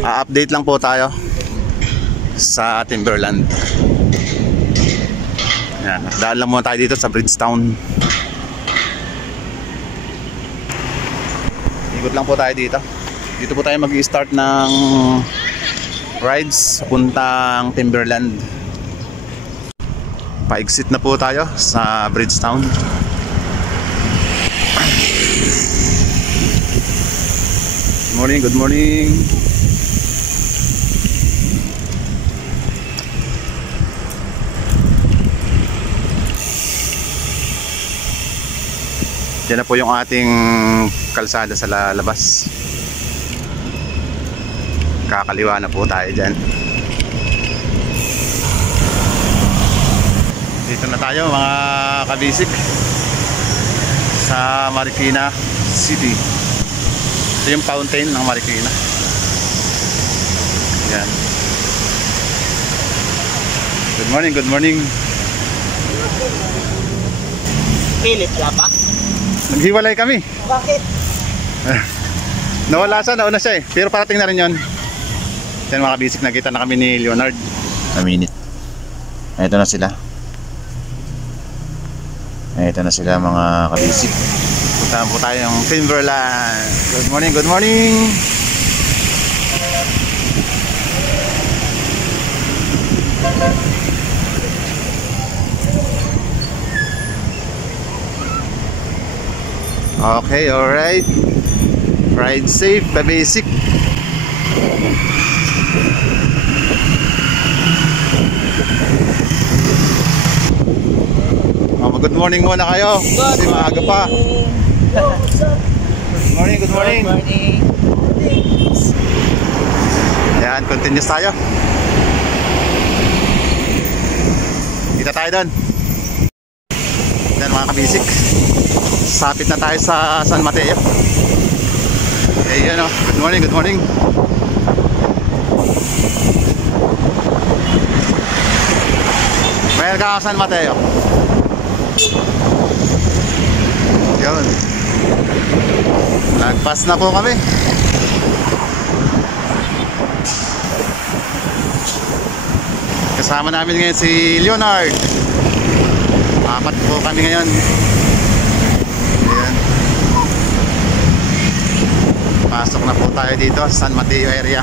update lang po tayo sa Timberland. Yan, daan lang muna tayo dito sa Bridgetown. Ikot lang po tayo dito. Dito po tayo mag-i-start ng rides puntang Timberland. Pa-exit na po tayo sa Bridgetown. Good morning, good morning. Yan na po yung ating kalsada sa labas. Kakaliwa na po tayo dyan. Dito na tayo mga kabisik sa Marikina City. Ito yung fountain ng Marikina. Yan. Good morning, good morning. Pilit wala pa? Naghiwalay kami. Bakit? Nawala siya, nauna siya eh. Pero parating na rin yun. Yan mga kabisik, nakita na kami ni Leonard. A minute. Ito na sila. Ito na sila mga kabisik. Puntahan po tayo ng Timberland. Good morning, good morning. Okay, alright. Ride safe, basic. Good morning muna kayo. Kasi maaga pa. Good morning, good morning. Good morning. Ayan, continuous tayo. Kita tayo doon. Ayan mga kabisik. Sapit na tayo sa San Mateo. Ayan o. Good morning, good morning. Mayroon ka San Mateo. Yun. Nagpas na po kami. Kasama namin ngayon si Leonard. Apat po kami ngayon. Ayan. Pasok na po tayo dito sa San Mateo area.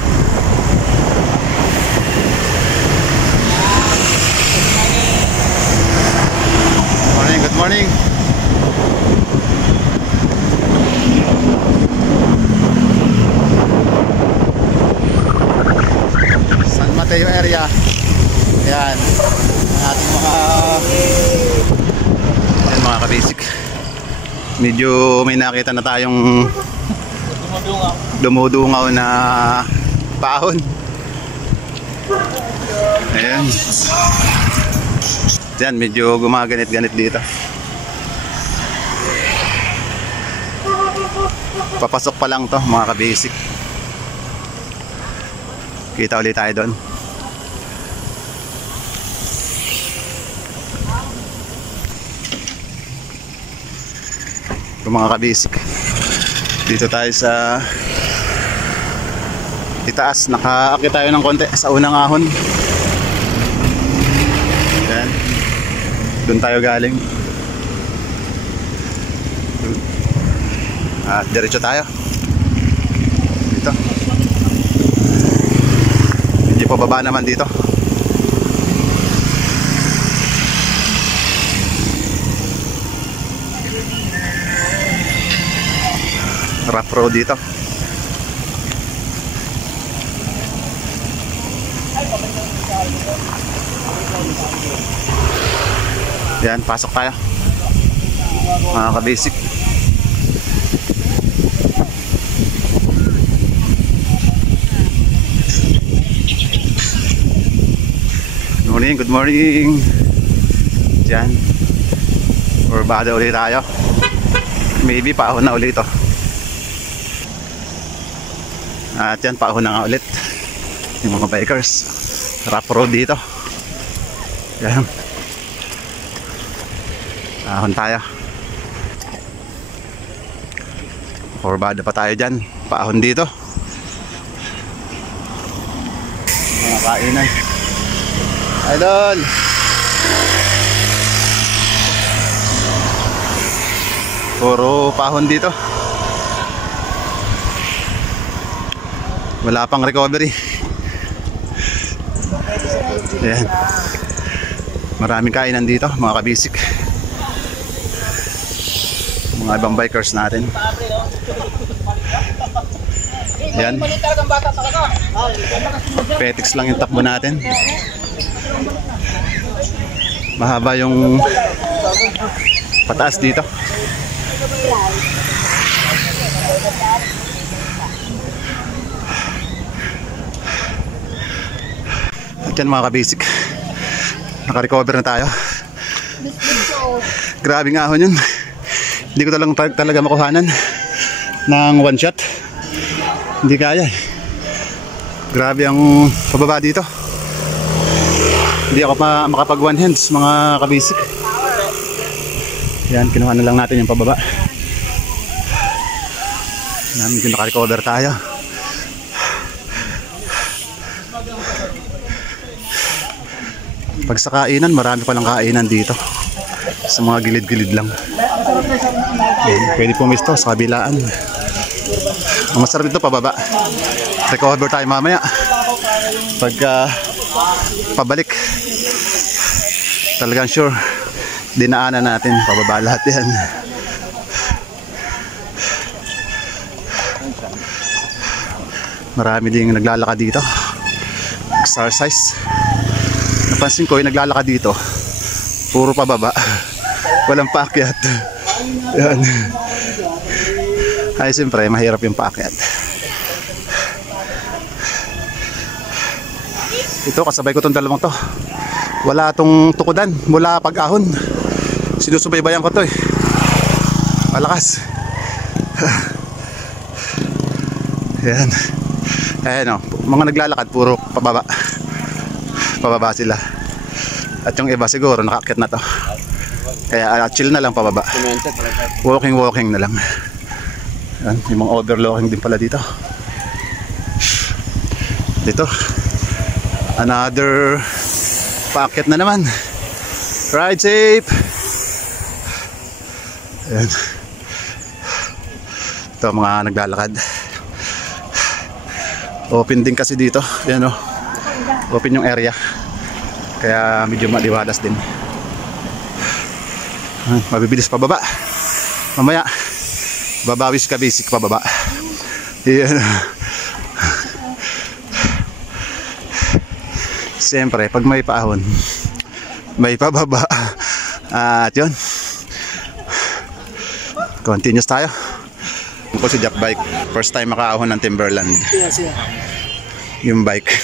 Good morning, good morning. San Mateo area. Ayan. Ating mga kabisik. Medyo may nakita na tayong dumudungaw na paahon. Ayan. Diyan, medyo gumaganit-ganit dito. Papasok pa lang to mga kabisik. Kita ulit tayo doon. Ito mga kabisik. Dito tayo sa itaas. Nakaakit tayo ng konti sa unang ahon. Yan. Doon tayo galing. At diretso tayo. Dito. Hindi pa baba naman dito. Rough road dito. Yan, pasok tayo mga kabasic. Good morning, good morning. Diyan, Urbada ulit tayo. Maybe paahon na ulit ito. At yan, paahon na nga ulit yung mga bikers. Rough road dito. Yan, ahon tayo. Urbada pa tayo dyan. Paahon dito. Kainan. Idol! Puro pahon dito. Wala pang recovery. Ayan. Maraming kainan dito, mga kabisik. Mga ibang bikers natin. Ayan. Petix lang yung takbo natin. Mahaba yung pataas dito. At yan mga kabisik, naka-recover na tayo. Grabing ahon yun. Hindi ko talaga makuhanan ng one shot. Hindi kaya eh. Grabe ang pababa dito. Hindi ako makapag one hands mga kabisik. Yan, kinuha na lang natin yung pababa. Yan, medyo naka-recover tayo. Pag sa kainan, marami palang kainan dito. Sa mga gilid-gilid lang. Yan, pwede pumisto sa kabilaan. Ang masarap dito pababa. Recover tayo mamaya. Pag pabalik, talagang sure dinaanan natin pababa lahat yan. Marami ding naglalakad dito, exercise. Napansin ko yung naglalakad dito puro pababa, walang paakyat. Yan. Ay siyempre mahirap yung paakyat. Ito kasabay ko tong dalawang to. Wala tong tukudan mula pag-ahon. Sinusubaybayan ko to eh. Malakas. Ayan. Ayan o, mga naglalakad puro pababa. Pababa sila. At yung iba siguro nakakit na to. Kaya chill na lang pababa. Walking na lang. Ayan, yung mga overlooking din pala dito. Dito another packet na naman. Ride safe. Ayan. Ito mga naglalakad. Open din kasi dito. Ayan o, open yung area. Kaya medyo maliwalas din. Mabibilis pababa. Mamaya babawis ka basic pababa. Ayan. Siyempre pag may paahon may pababa. At yun, continuous tayo. Ako si Jack Bike, first time makaahon ng Timberland. Yung bike.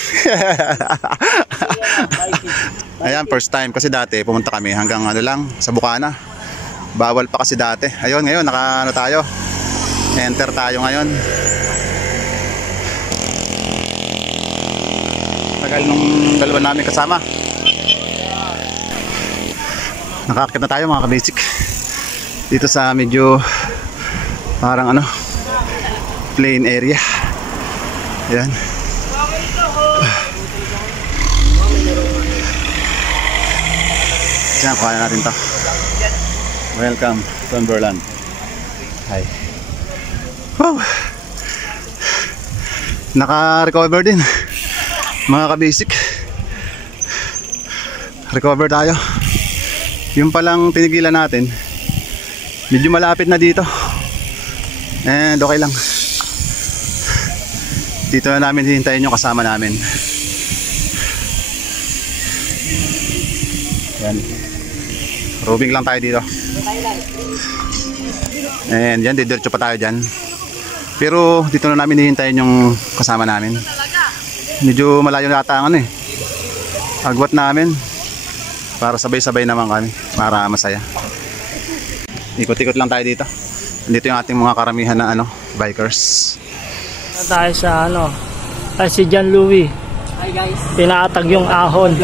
Ayan, first time kasi dati pumunta kami hanggang ano lang sa Bukana. Bawal pa kasi dati. Ayun, ngayon naka ano tayo, enter tayo ngayon. Tagal nung dalawa namin kasama. Nakakit na tayo mga kabasic dito sa medyo parang ano plain area. Ayan. Diyan, kuha na natin to. Welcome to Timberland. Hi. Wow. Naka-recover din mga kabasic. Recover tayo. Yung palang tinigilan natin medyo malapit na dito. And okay lang. Dito na namin hihintayin yung kasama namin. Yan. Roving lang tayo dito. And yan, didiretso pa tayo dyan. Pero dito na namin hihintayin yung kasama namin. Medyo malayo na ata ang ano eh, agwat namin. Para sabay-sabay naman kami, para masaya. Ikot-ikot lang tayo dito. Dito yung ating mga karamihan na ano, bikers. Tayo sa ano, si John Louie. Hi guys. Tinatag yung ahon.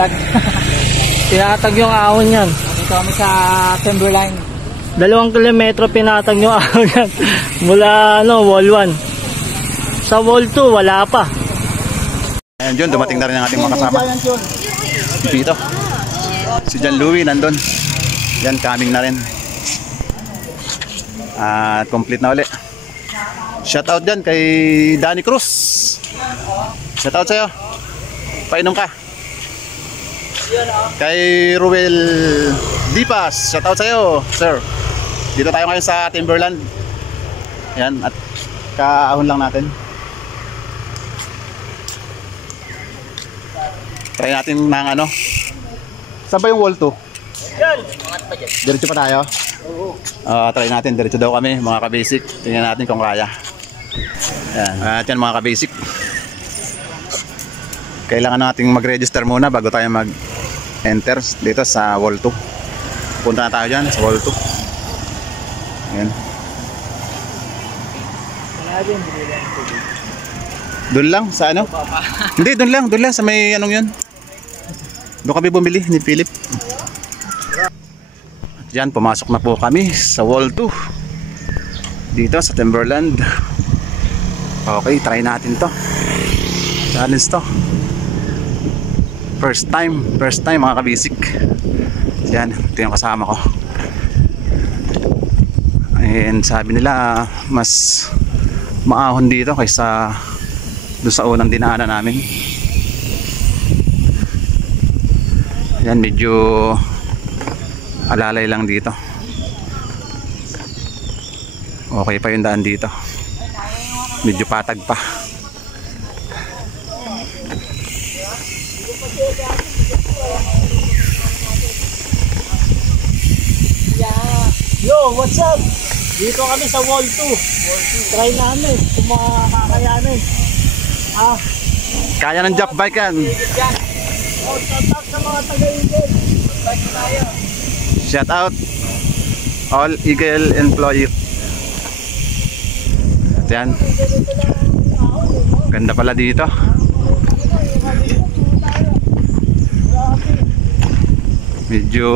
Tinatag yung ahon yan. Dito kami sa Timberline. 2 kilometro pinatag yung ahon yan. Mula ano, wall 1. Sa wall 2 wala pa. Ayan John, dumating na rin ang ating mga kasama. Dito. Si John Louie nandun. Yan, coming na rin. At complete na uli. Shoutout dyan kay Danny Cruz. Shoutout sa'yo. Painom ka. Kay Ruel Dipas. Shoutout sa'yo, sir. Dito tayo ngayon sa Timberland. Yan, at kaahon lang natin. Try natin ng ano. Saan ba yung wall to? Yan. Diretso pa tayo? Oo. Try natin, diretso daw kami mga ka-basic. Tingnan natin kung kaya. Yan. At yan mga ka-basic. Kailangan nating mag-register muna bago tayo mag-enter dito sa wall 2. Punta na tayo dyan sa wall 2. Yan. Doon lang sa ano? Hindi, doon lang sa may anong yun. Doon kami bumili ni Philip. At yan, pumasok na po kami sa wall 2 dito sa Timberland. Okay, try natin to. Challenge to. First time mga kabisik. Yan, ito yung kasama ko. And sabi nila mas maahon dito kaysa doon sa unang dinaanan namin. Yan, medyo alalay lang dito. Okay pa yung daan dito. Medyo patag pa. Yo, what's up? Dito kami sa wall 2. Try namin kung makakayanin. Kaya ng jack bike yan. Shout out sa mga taga-Eagle. Shout out all Eagle employee. At yan, ganda pala dito. Medyo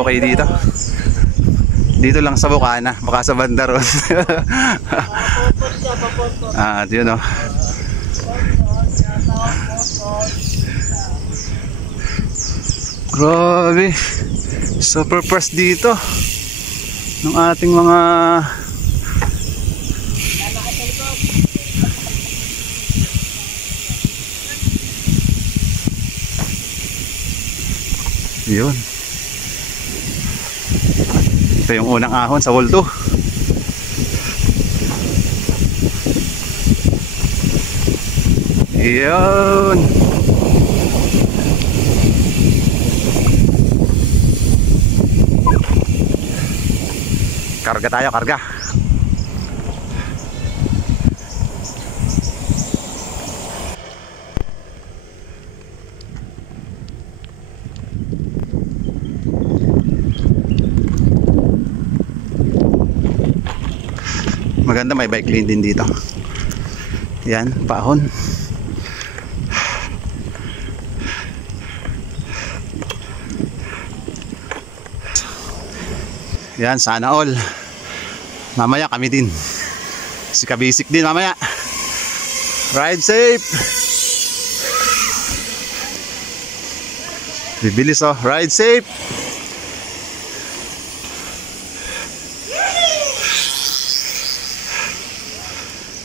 okay dito. Dito lang sa Bukana, baka sa banda ron. At yun o. Grabe, super press dito ng ating mga yun. Ito yung unang ahon sa wall 2. Yun. Karga tayo, karga. Maganda, may bike lane din dito. Yan, paahon. Yan, sana all. Mamaya kami din. Si Kabisik din mamaya. Ride safe. Bibilis oh, ride safe.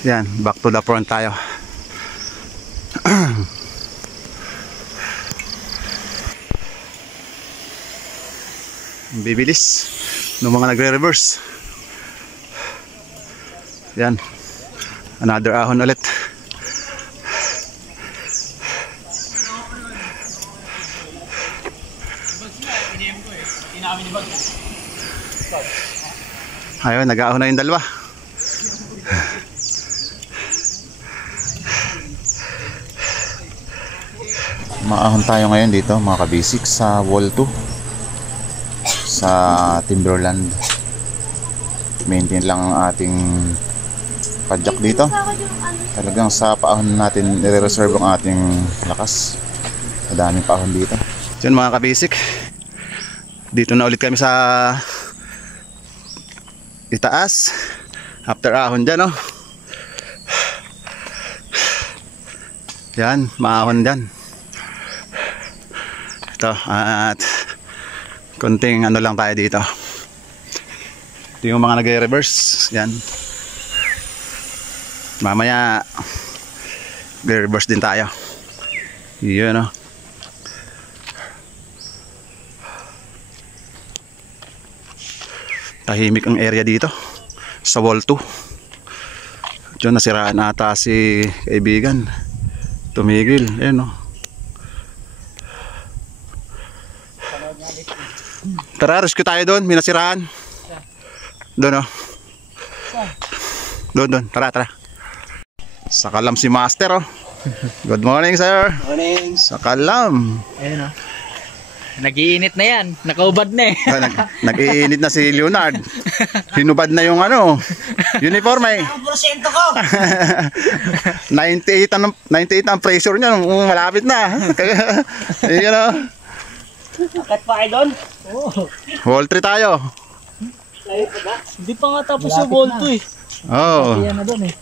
Yan, back to the front tayo. Bibilis ng mga nagre-reverse. Yan, another ahon ulit. Ayun, nag-aahon na yung dalawa. Maahon tayo ngayon dito mga kabisik sa wall 2 sa Timberland. Maintain lang ang ating padjak dito. Talagang sa paahon natin i-reserve ang ating lakas. Madaming paahon dito. Yun mga kabisik, dito na ulit kami sa itaas after ahon dyan, oh. Yan, maahon dyan. Ito, at konting ano lang tayo dito. Ito yung mga nag-reverse. Yan. Mamaya reverse din tayo. Yun, no. Tahimik ang area dito sa wall 2. Diyan nasiraan ata si kaibigan. Tumigil, ayun, no. Tara, rescue tayo doon, may nasiraan. Doon, no. Doon, tara. Sakalam si Master, oh. Good morning, sir. Morning. Sakalam. Ayun o. Nag-iinit na yan. Nakaubad na eh. Nag-iinit na si Leonard. Hinubad na yung ano, uniforme. Ang porsyento ko! 98 ang pressure niya. Malapit na. Yun, oh. Akit pa kayo doon? Oo. Wall 3 tayo. Hindi pa nga tapos yung wall 2 eh. Oh. Yan na doon eh.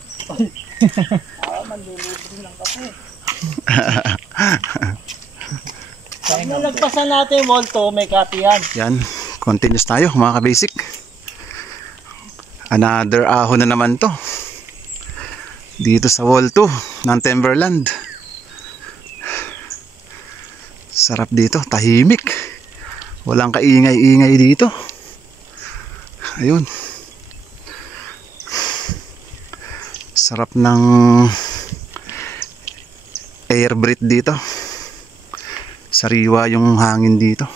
Pag nalagpasan natin yung wall 2, may copy yan. Yan, continuous tayo mga ka-basic. Another ahon na naman to. Dito sa wall 2 ng Timberland. Sarap dito, tahimik. Walang kaingay-ingay dito. Ayun. Sarap ng air breath dito. Sariwa yung hangin dito.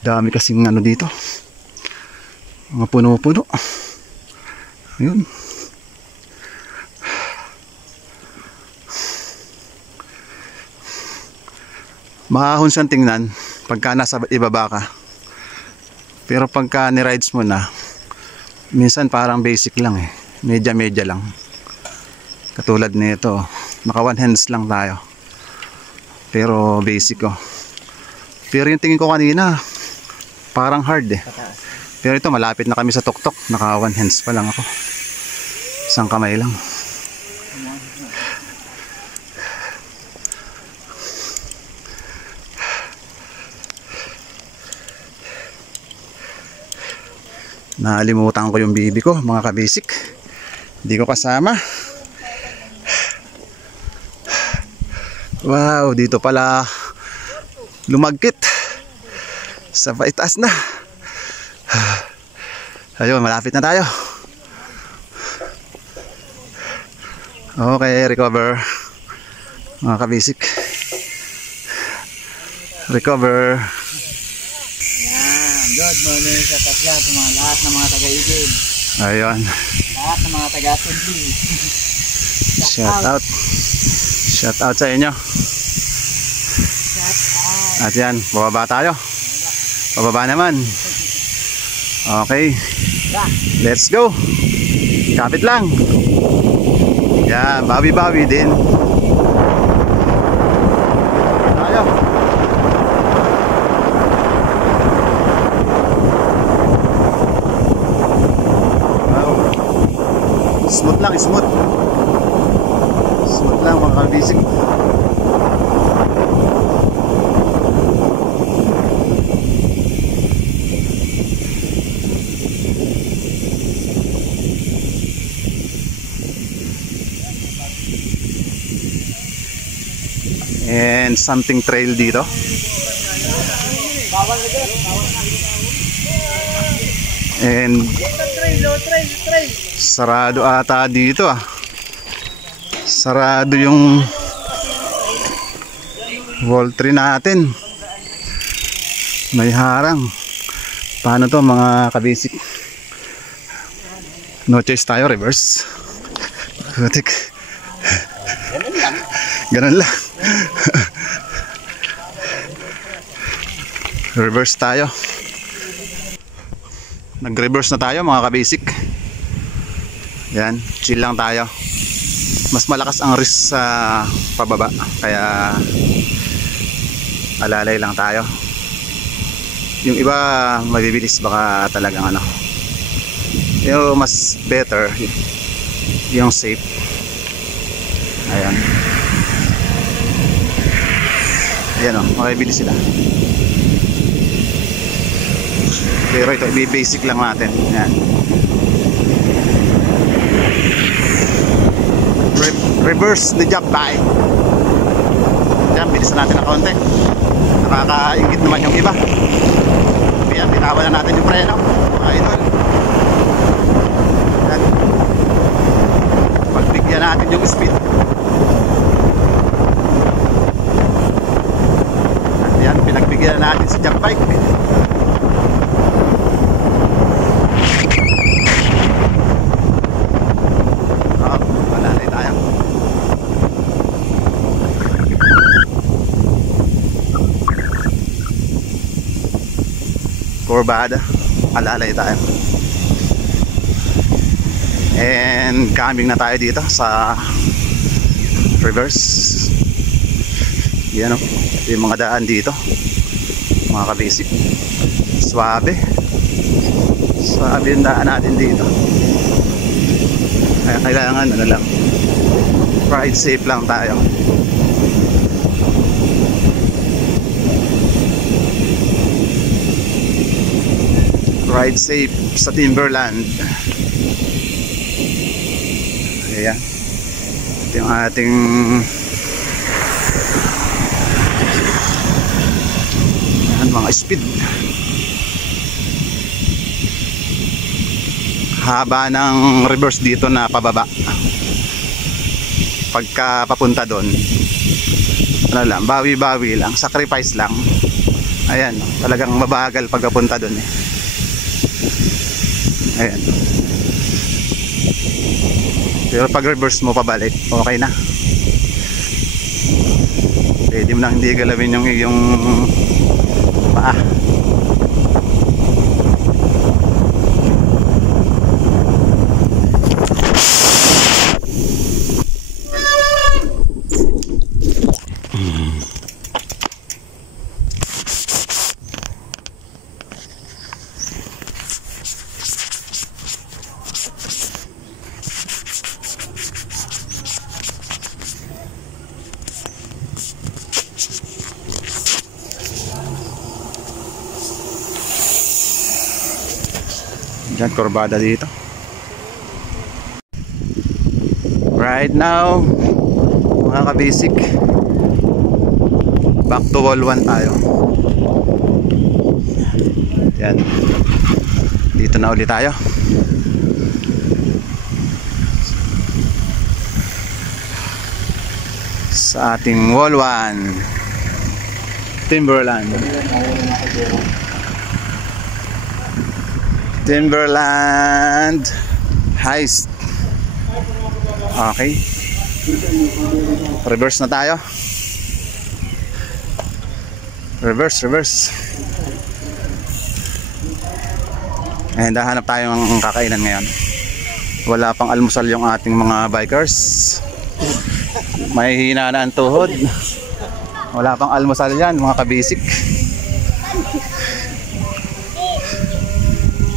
Dami kasing ano dito. Mga puno-puno. Ayun. Maahon siyang tingnan pagka nasa ibaba ka. Pero pagka ni-rides mo na, minsan parang basic lang eh. Medya-medya lang. Katulad nito, naka one hands lang tayo. Pero basic, oh. Pero yung tingin ko kanina, parang hard eh. Pero ito, malapit na kami sa tuktok. Naka one hands pa lang ako. Isang kamay lang. Nakalimutan ko yung bibi ko, mga ka-basic. Hindi ko kasama. Wow, dito pala lumagkit. Sa itaas na. Ayun, malapit na tayo. Okay, recover. Mga ka-basic. Recover. Good morning sa tasya sa mga lahat ng mga taga-igib. Ayun. Lahat ng mga taga-assembly. Shout out. Shout out sa inyo. At yan, bababa tayo. Bababa naman. Okay. Let's go. Kapit lang. Yan, bawi-bawi din. Tayo. Smooth lang, smooth. Smooth lang mga ka-basic. And something trail dito. And sarado ata dito ah. Sarado yung wall 3 natin. May harang. Paano to mga ka-basic? No choice tayo, reverse. Kutik. Ganun lang. Reverse tayo. Nag-reverse na tayo mga ka-basic. Yan, chill lang tayo. Mas malakas ang risk sa pababa, kaya alalay lang tayo. Yung iba mabibilis baka talagang ano. Pero mas better yung safe. Ayan. Ayan o, makibili sila. Pero ito, i-basic lang natin. Ayan. Reverse the job bike. Ayan, bilisan natin ng konti. Nakakaingit naman yung iba. Ayan, binawa na natin yung preno, mga idol. Ayan. Pagbigyan natin yung speed. Ayan, pinagbigyan na natin si jump bike. Malalay tayo. Kurbada, alalay tayo. And coming na tayo dito sa reverse. Yan o, ito yung mga daan dito, mga kabasic. Swabe yung daan natin dito. Kaya kailangan ano lang, ride safe lang tayo. Ride safe sa Timberland. Ayan, ito yung ating mga speed. Haba ng reverse dito na pababa. Pagka papunta doon, ano lang, bawi-bawi lang, sacrifice lang. Ayan, talagang mabagal pagkapunta doon eh. Ayan. Pero pag reverse mo pabalik, okay na. Pwede mo nang hindi galawin yung iyong paa. Diyan, kurbada dito. Right now, mga kabasic, back to wall 1 tayo. Yan. Dito na ulit tayo. Sa ating wall 1 Timberland. Timberland Heist. Okay. Reverse na tayo. Reverse. And hahanap tayo ng kakainan ngayon. Wala pang almusal yung ating mga bikers. May hina na ang tuhod. Wala pang almusal yan, mga kabasic.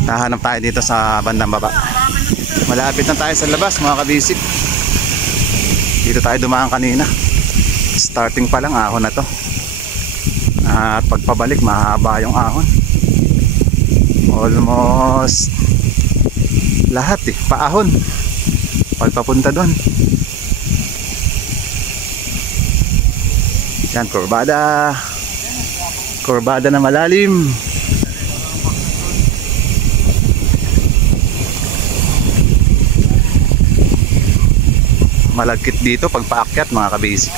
Hahanap tayo dito sa bandang baba. Malapit na tayo sa labas, mga kabasic. Dito tayo dumaan kanina. Starting pa lang, ahon na to. At pagpabalik, mahaba yung ahon. Almost lahat paahon pagpapunta doon. Yan, kurbada na malalim. Malagkit dito pag paakyat, mga kabasic.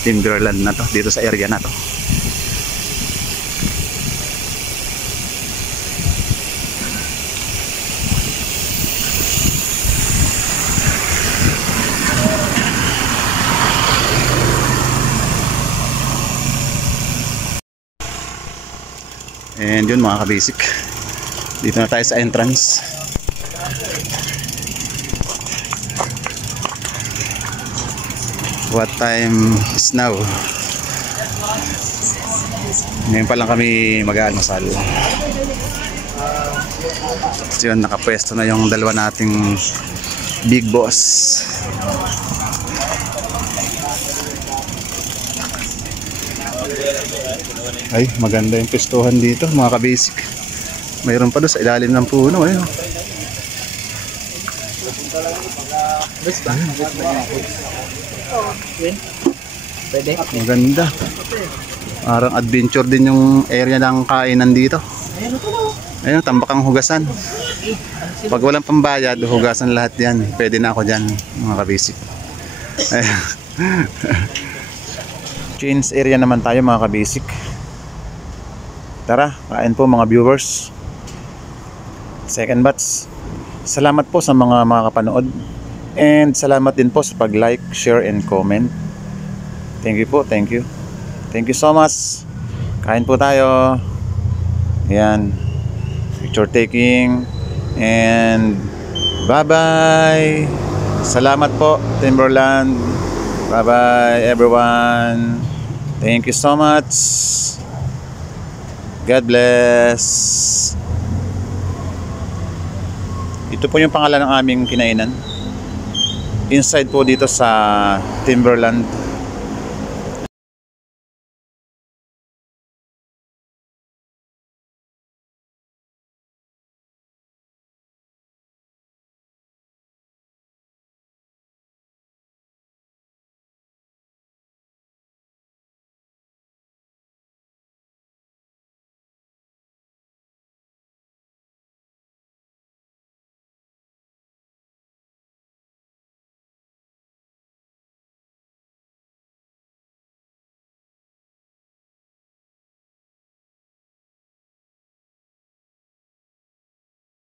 Timberland na to, dito sa area na to. And yun, mga kabasic, dito na tayo sa entrance. What time is now? Ngayon pa lang kami mag-aalmusal. So yun, nakapwesto na yung dalawa nating big boss. Ay, maganda yung pistuhan dito, mga kabasic. Mayroon pa doon sa ilalim ng puno. Ayun. Bus ba? Pwede? Maganda. Parang adventure din yung area ng kainan dito. Ayun, tambakang hugasan. Pag walang pambayad, hugasan lahat yan. Pwede na ako dyan, mga kabasic. Ayun. Change area naman tayo, mga kabasic. Tara, kain po mga viewers. Second batch. Salamat po sa mga makakapanood. And salamat din po sa pag-like, share, and comment. Thank you po, thank you. Thank you so much. Kain po tayo. Ayan. Picture taking. And bye-bye. Salamat po, Timberland. Bye-bye, everyone. Thank you so much. God bless. Ito po yung pangalan ng aming kinainan. Inside po dito sa Timberland.